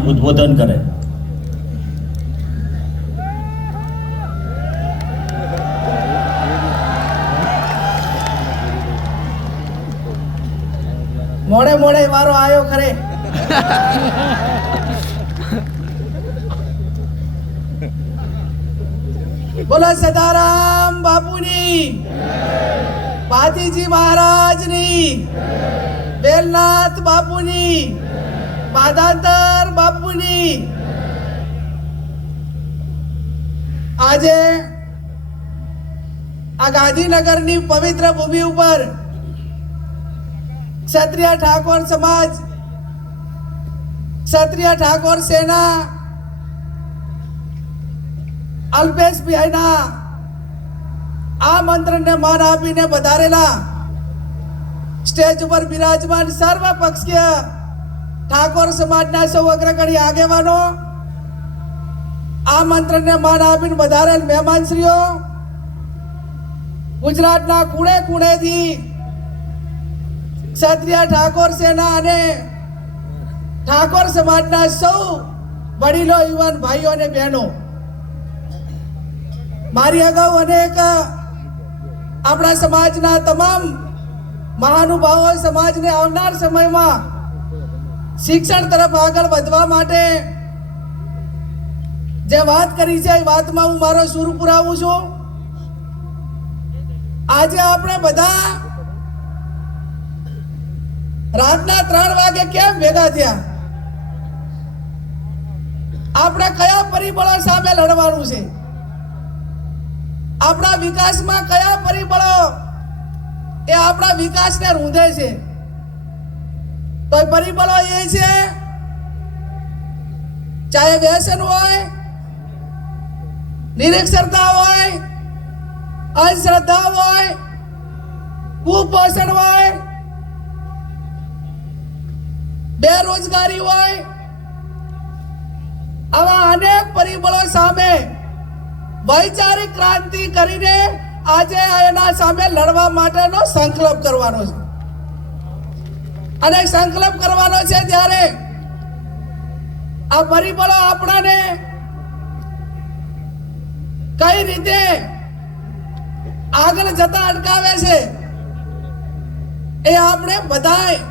સામાજિક ઉદ્બોધન કરે. મોડે મોડે વારો આવ્યો ખરે. બોલો સદારામ બાપુની. પાતીજી મહારાજની. બેલનાથ બાપુની. બાપુની. આજે આ ગાંધીનગરની પવિત્ર ભૂમિ ઉપર ક્ષત્રિય ઠાકોર સમાજ, ક્ષત્રિય ઠાકોર સેના અલ્પેશ અલ્પેશભાઈના આ મંત્રને માન આપીને વધારેલા સ્ટેજ ઉપર બિરાજમાન સર્વ પક્ષીય ઠાકોર સમાજના સૌ અગ્રગણી આગેવાનો, આ મંત્રને માન આપીને વધારેલ મહેમાનશ્રીઓ, ગુજરાતના ખૂણે ખૂણેથી ક્ષત્રિય ઠાકોર સેના અને ઠાકોર સમાજના સૌ વડીલો, યુવાન ભાઈઓ અને બહેનો, મારી અગાઉ અનેક આપણા સમાજના તમામ મહાનુભાવો સમાજને આવનાર સમયમાં શિક્ષણ તરફ આગળ વધવા માટે જે વાત કરી છે, એ વાતમાં હું મારો સુર પુરાવું છું. આજે આપણે બધા રાતના ત્રણ વાગે કેમ ભેગા થયા? આપણે કયા પરિબળો સામે લડવાનું છે? આપણા વિકાસમાં કયા પરિબળો એ આપણા વિકાસને રૂંધે છે? તો પરિબળો એ છે? ચાહે વ્યસન હોય, નિરક્ષરતા હોય, અંધશ્રદ્ધા હોય, કુપોષણ હોય, બેરોજગારી હોય, આવા અનેક પરિબળો સામે વૈચારિક ક્રાંતિ કરીને આજે એના સામે લડવા માટેનો સંકલ્પ કરવાનો છે. અને સંકલ્પ કરવાનો છે ત્યારે આ પરિબળો આપણાને કઈ રીતે આગળ જતા અટકાવે છે એ આપણે બધાય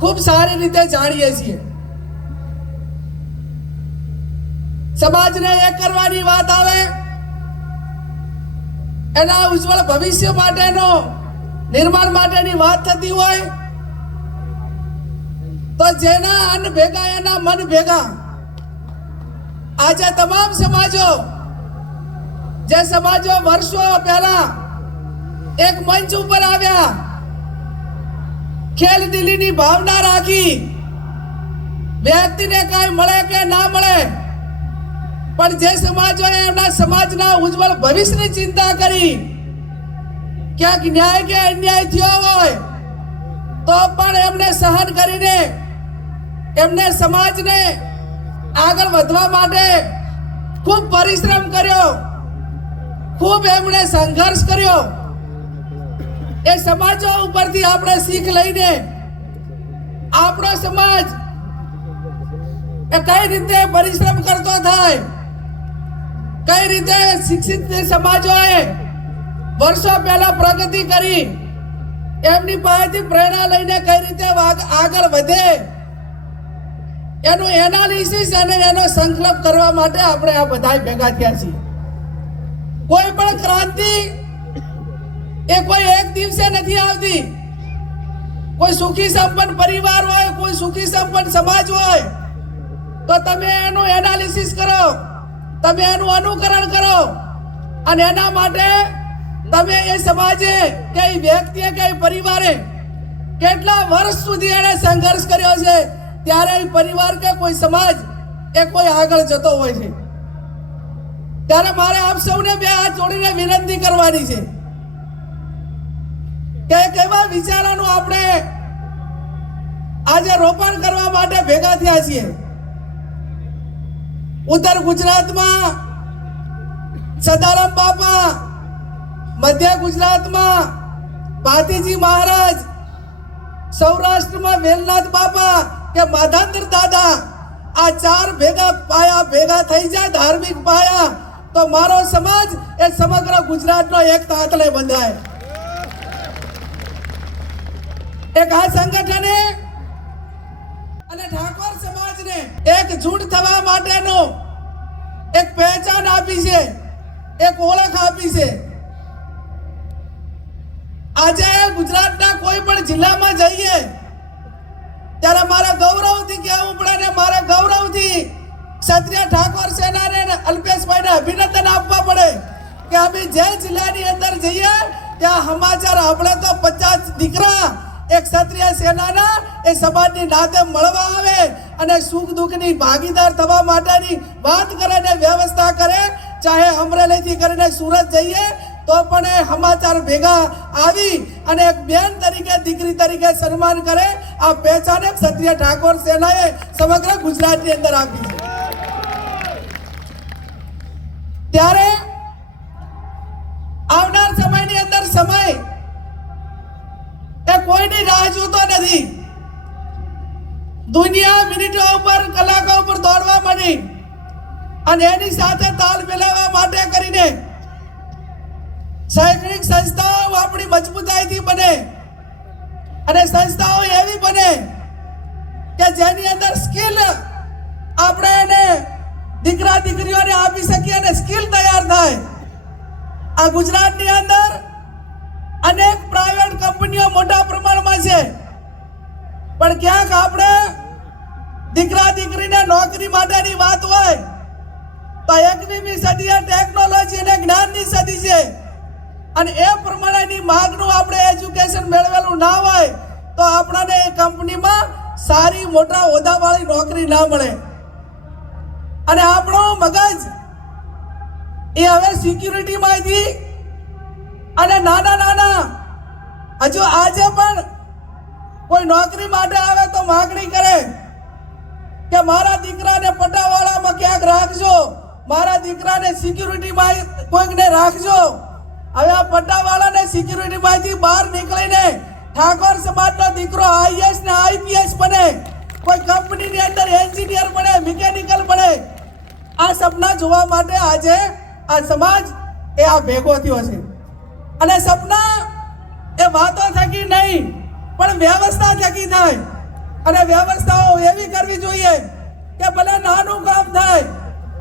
ખૂબ સારી રીતે જાણીએ છીએ. સમાજને એક કરવાની વાત આવે, એના ઉજ્જવળ ભવિષ્ય માટેનો, નિર્માણ માટેની વાત થતી હોય તો જેના અન્ન ભેગા, એના મન ભેગા. આજે તમામ સમાજો, જે સમાજો વર્ષો પહેલા એક મંચ ઉપર આવ્યા, ખેલ દિલીની ભાવના રાખી, વ્યક્તિને કઈ મળે કે ના મળે, પણ જે સમાજો એમના સમાજના ઉજ્જવળ ભવિષ્યની ચિંતા કરી, ક્યાંક ન્યાય કે અન્યાય થયો હોય, તો પણ એમને સહન કરીને એમને સમાજને આગળ વધવા માટે ખૂબ પરિશ્રમ કર્યો. ખૂબ એમણે સંઘર્ષ કર્યો. એ સમાજો ઉપરથી આપણે શીખ લઈને આપણો સમાજ એ કઈ રીતે પરિશ્રમ કરતો થાય, કઈ રીતે શિક્ષિત સમાજોએ વર્ષો પહેલા પ્રગતિ કરી, એમની પાસેથી પ્રેરણા લઈને કઈ રીતે આગળ વધે એનું એનાલિસિસ અને એનો સંકલ્પ કરવા માટે આપણે આ બધા ભેગા થયા છીએ. કોઈ પણ ક્રાંતિ એ કોઈ એક દિવસે નથી આવતી. કોઈ સુખી સંપન્ન પરિવાર હોય, કોઈ સુખી સંપન્ન સમાજ હોય, તો તમે એનું એનાલિસિસ કરો. તમે એનું અનુકરણ કરો. અને એના માટે તમે એ સમાજે કે વ્યક્તિએ કે પરિવારે કેટલા વર્ષ સુધી એને સંઘર્ષ કર્યો છે? ત્યારે પરિવાર કે કોઈ સમાજ એ કોઈ આગળ જતો હોય છે. ત્યારે મારે આપ સૌને બે હાથ જોડીને વિનંતી કરવાની છે કે કેવા વિચારોનું આપણે આજે રોપણ કરવા માટે ભેગા થયા છીએ. ઉત્તર ગુજરાતમાં સદારામ બાપા, મધ્ય ગુજરાતમાં પાતીજી મહારાજ, સૌરાષ્ટ્રમાં વેલનાથ બાપા કે માધાંતર દાદા, આ ચાર ભેગા પાયા ભેગા થઈ જાય ધાર્મિક પાયા, તો મારો સમાજ એ સમગ્ર ગુજરાતનો એક તાંતલે બંધાય. એક આ સંગઠને અને ઠાકોર સમાજને એક જૂઠ થવા માટેનો એક પહેચાન આપી છે, એક ઓળખ આપી છે. આજે ગુજરાતના કોઈ પણ જિલ્લામાં જઈએ ત્યારે મારે ગૌરવથી કહેવું પડે ને મારે ગૌરવથી ક્ષત્રિય ઠાકોર સેનાને અલ્પેશભાઈને અભિનંદન આપવા પડે કે અમે જે જિલ્લાની અંદર જઈએ, ત્યાં સમાચાર આપણે તો પચાસ દીકરા એક ક્ષત્રિય સેનાના એ સમાજની નાતે મળવા આવે અને સુખ દુઃખની ભાગીદાર થવા માટેની વાત કરે ને વ્યવસ્થા કરે, ચાહે અમરેલીથી કરીને સુરત જઈએ તો પણ એ સમાચાર ભેગા આવી અને એક બેન તરીકે, દીકરી તરીકે સન્માન કરે, આ પહેચાને ક્ષત્રિય ઠાકોર સેનાએ સમગ્ર ગુજરાતની અંદર આપી છે. ત્યારે આવનાર સમયની અંદર સમય એ કોઈની રાહ જોતો નથી. દુનિયા મિનિટો ઉપર, કલાકો ઉપર દોડવા માંડી અને એની સાથે તાલ મિલાવવા માટે કરીને શૈક્ષણિક સંસ્થાઓ આપણી મજબૂતાઈથી બને અને સંસ્થાઓ એવી બને કે જેની અંદર સ્કિલ આપણે એને દીકરા દીકરીઓને આપી શકીએ અને સ્કિલ તૈયાર થાય. આ ગુજરાતની અંદર અનેક પ્રાઇવેટ કંપનીઓ મોટા પ્રમાણમાં છે. પણ ક્યાંક આપણે દીકરા દીકરીને નોકરી માટેની વાત હોય, તો એકવીસમી સદી ટેકનોલોજી અને જ્ઞાનની સદી છે. અને એ પ્રમાણેની માંગનું આપણે એજ્યુકેશન મેળવેલું ના હોય, તો આપણને એ કંપનીમાં સારી મોટા હોદ્દાવાળી નોકરી ના મળે. અને આપણો મગજ એ હવે સિક્યુરિટીમાંથી અને નાના નાના, હજુ આજે પણ કોઈ નોકરી માટે આવે તો માગણી કરે કે મારા દીકરાને પટાવાળામાં ક્યાંક રાખજો, મારા દીકરાને સિક્યુરિટીમાં કોઈકને રાખજો. હવે આ પટ્ટાવાળાને સિક્યુરિટીમાંથી બહાર નીકળીને ઠાકોર સમાજનો દીકરો આઈએસ ને આઈપીએસ બને, કોઈ કંપનીની અંદર એન્જિનિયર બને મિકેનિકલ બને, આ સપના જોવા માટે આજે આ સમાજ એ આ ભેગો થયો છે. અને સપના એ વાતો થકી નહીં, પણ વ્યવસ્થા થકી થાય. અને વ્યવસ્થાઓ એવી કરવી જોઈએ કે ભલે નાનું કામ થાય,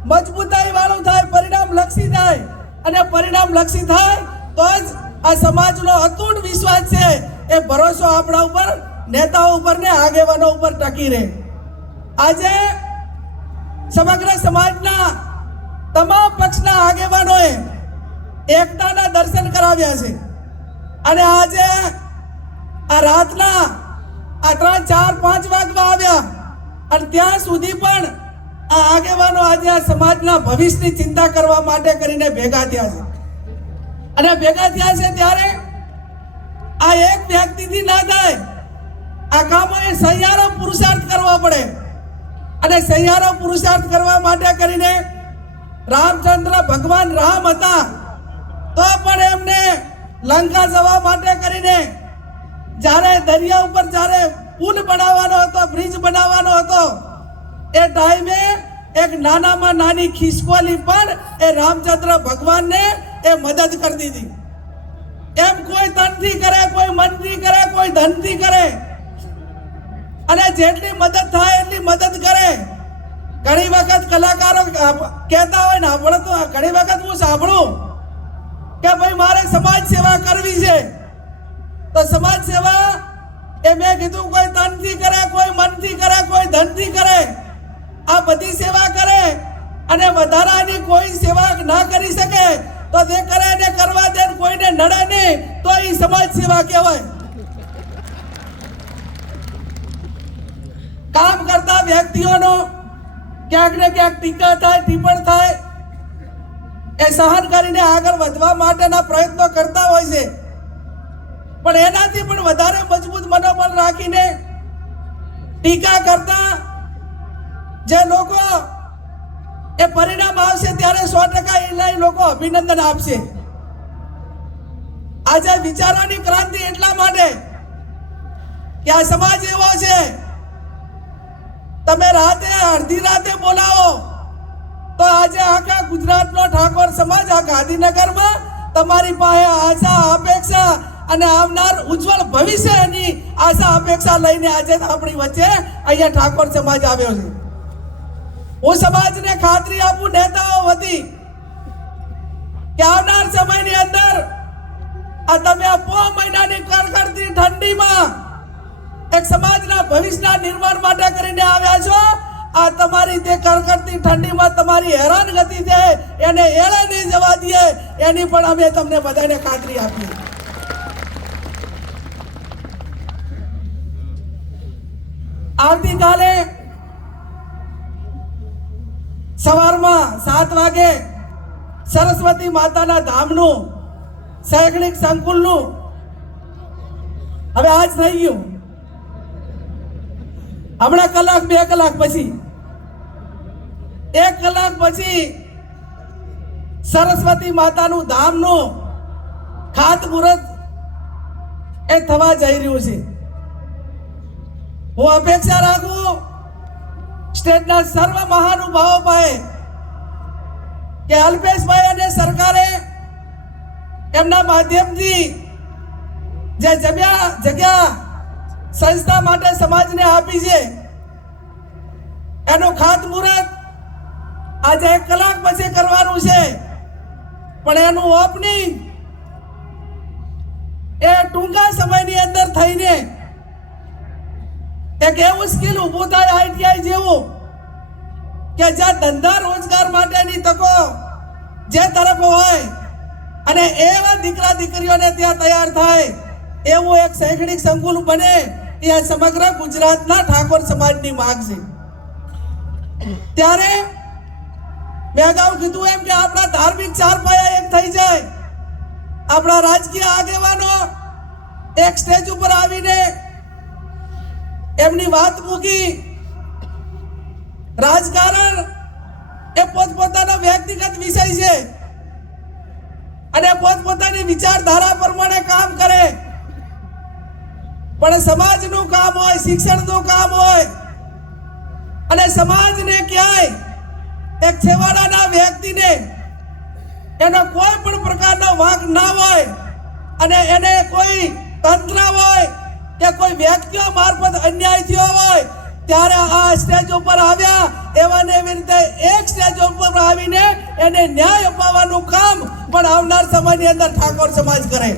મજબૂતાઈ વાળું થાય, પરિણામ લક્ષી થાય અને પરિણામ લક્ષી થાય, તો જ આ સમાજનો અતૂટ વિશ્વાસ છે. એ ભરોસો આપણા ઉપર, નેતાઓ ઉપર ને આગેવાનો ઉપર ટકી રહે. આજે સમગ્ર સમાજના તમામ પક્ષના આગેવાનોએ એકતાના દર્શન કરાવ્યા છે. અને આજે આ રાતના આ ત્રણ ચાર પાંચ વાગવા આવ્યા, અને ત્યાં સુધી પણ આ આગેવાનો આજે આ સમાજના ભવિષ્યની ચિંતા કરવા માટે કરીને ભેગા થયા છે. અને ભેગા થયા છે ત્યારે આ એક વ્યક્તિથી ના થાય. આ કામોએ સહિયારો પુરુષાર્થ કરવો પડે. અને સહિયારો પુરુષાર્થ કરવા માટે કરીને રામચંદ્ર ભગવાન રામ હતા. તો પણ એમને લંકા જવા માટે કરીને જ્યારે દરિયા ઉપર જ્યારે પુલ બનાવવાનો હતો, બ્રિજ બનાવવાનો હતો એ ટાઈમે એક નાનામાં નાની ખિસકોલી પણ એ રામચંદ્ર ભગવાનને એ મદદ કરી દીધી. એમ કોઈ તનથી કરે, કોઈ મનથી કરે, કોઈ ધનથી કરે. અને જેટલી મદદ થાય એટલી મદદ કરે. ઘણી વખત કલાકારો કહેતા હોય ને આપણે તો ઘણી વખત હું સાંભળું કે ભાઈ મારે સમાજ સેવા કરવી છે. તો સમાજ સેવા એ મેં કીધું, કોઈ તનથી કરે, કોઈ મનથી કરે, કોઈ ધનથી કરે. આ બધી સેવા કરે અને વધારાની કોઈ સેવા ના કરી શકે, તો તે કરે ને કરવા દે કોઈને નડે નહીં, તો એ સમાજ સેવા કહેવાય. કામ કરતા વ્યક્તિઓનો ક્યાંક ને ક્યાંક ટીકા થાય, ટીપણ થાય, એ સહન કરીને આગળ વધવા માટેના પ્રયત્નો કરતા હોય છે. પણ એનાથી પણ વધારે મજબૂત મનોબળ રાખીને ટીકા કરતા જે લોકો એ પરિણામ આવશે ત્યારે સો ટકા એ લોકો અભિનંદન આપશે. આજે વિચારોની ક્રાંતિ એટલા માટે કે આ સમાજ એવો છે, તમે રાતે અડધી રાતે બોલાવો, તો આજે આખા ગુજરાતનો ઠાકોર સમાજ, આ ગાંધીનગરમાં તમારી પાસે આશા, અપેક્ષા અને આવનાર ઉજ્જવળ ભવિષ્યની આશા, અપેક્ષા લઈને આજે આપણી વચ્ચે અહીંયા ઠાકોર સમાજ આવ્યો છે. હું સમાજને ખાતરી આપું નેતાઓ વતી કે આવનાર સમયની અંદર આ તમે આ પો મહિનાની કડકડતી ઠંડીમાં એક સમાજના ભવિષ્યના નિર્માણ માટે કરીને આવ્યા છો, આ તમારી તે કડકડતી ઠંડીમાં તમારી હેરાનગતિ છે, એને એળે નહીં જવા દઈએ એની પણ અમે તમને બધાને ખાતરી આપી આવતીકાલે સવારમાં સાત વાગે સરસ્વતી માતાના ધામનું શૈક્ષણિક સંકુલનું હવે આજ થઈ ગયું. હમણાં કલાક, બે કલાક પછી. એક કલાક પછી સરસ્વતી માતાનું ધામનું ખાતમુહૂર્ત એ થવા જઈ રહ્યું છે. હું અપેક્ષા રાખું સ્ટેટના સર્વ મહાનુભાવો ભાઈ કે અલ્પેશભાઈ અને સરકારે એમના માધ્યમથી જે જગ્યા જગ્યા સંસ્થા માટે સમાજને આપી છે, એનું ખાતમુહૂર્ત આજે એક કલાક પછી કરવાનું છે. પણ એનું ઓપનિંગ એ ટૂંકા સમયની અંદર થઈને એક એવું સ્કિલ ઊભું થાય આઈટીઆઈ જેવું કે જ્યાં ધંધા રોજગાર માટેની તકો જે તરફ હોય અને એવા દીકરા દીકરીઓને ત્યાં તૈયાર થાય, એવું એક શૈક્ષણિક સંકુલ બને એ સમગ્ર ગુજરાતના ઠાકોર સમાજની માંગ છે. ત્યારે મેં અગાઉ કીધું એમ કે આપણા ધાર્મિક ચાર પાયા એક થઈ જાય. આપણા રાજકીય આગેવાનો એક સ્ટેજ ઉપર આવીને એમની વાત મૂકી રાજકારણ એ પોતપોતાનો વ્યક્તિગત વિષય છે. અને પોતપોતાની વિચારધારા પ્રમાણે કામ કરે. પણ સમાજનું કામ હોય, શિક્ષણનું કામ હોય, અને સમાજને ક્યાંય એક છેવાડાના વ્યક્તિને એનો કોઈ પણ પ્રકારનો વાંક ના હોય, અને એને કોઈ તંત્ર હોય કે કોઈ વ્યક્તિઓ મારફત અન્યાય થયો હોય, ત્યારે આ સ્ટેજ ઉપર આવ્યા. એવા ને એવી રીતે એક સ્ટેજ ઉપર આવીને એને ન્યાય અપાવવાનું કામ પણ આવનાર સમયની અંદર ઠાકોર સમાજ કરે.